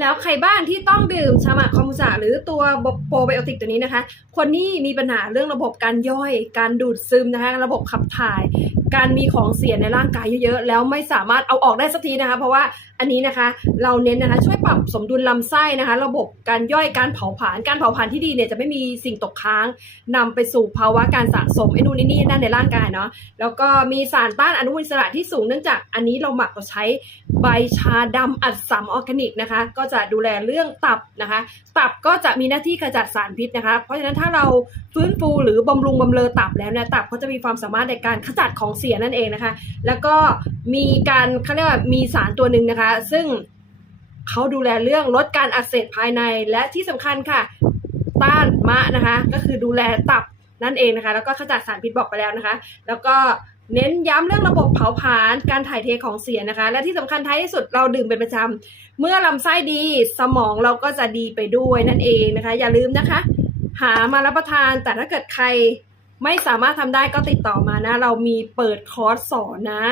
แล้วใครบ้างที่ต้องดื่มชามาคอมบูชาหรือตัวโปรไบโอติกตัวนี้นะคะ คนนี้มีปัญหาเรื่องระบบการย่อย การดูดซึมนะคะ ระบบขับถ่ายการมีของเสียในร่างกายเยอะๆ แล้วไม่สามารถเอาออกได้สักทีนะคะ เพราะว่าอันนี้นะคะเราเน้นนะคะช่วยปรับสมดุลลำไส้นะคะ ระบบการย่อยการเผาผลาญการเผาผลาญที่ดีเนี่ยจะไม่มีสิ่งตกค้างนำไปสู่ภาวะการสะสมไอ้นู่นนี่นั่นในร่างกายเนาะแล้วก็มีสารต้านอนุมูลอิสระที่สูงเนื่องจากอันนี้เราหมักเราใช้ใบชาดำอัดสำออร์แกนิกนะคะ ก็จะดูแลเรื่องตับนะคะ ตับก็จะมีหน้าที่ขจัดสารพิษนะคะ เพราะฉะนั้นถ้าเราฟื้นฟูหรือบำรุงบำเรอตับแล้วเนี่ยตับก็จะมีความสามารถในการขจัดของเสียนั่นเองนะคะ แล้วก็มีการเขาเรียกว่ามีสารตัวหนึ่งนะคะ ซึ่งเขาดูแลเรื่องลดการอักเสบภายในและที่สำคัญค่ะ ต้านมะนะคะ ก็คือดูแลตับนั่นเองนะคะ แล้วก็ขจัดสารพิษบอกไปแล้วนะคะ แล้วก็เน้นย้ำเรื่องระบบเผาผลาญการถ่ายเทของเสียนะคะ และที่สำคัญท้ายที่สุดเราดื่มเป็นประจำเมื่อลำไส้ดีสมองเราก็จะดีไปด้วยนั่นเองนะคะ อย่าลืมนะคะ หามารับประทานแต่ถ้าเกิดใคร ไม่สามารถทำได้ก็ติดต่อมานะ เรามีเปิดคอร์สสอนนะ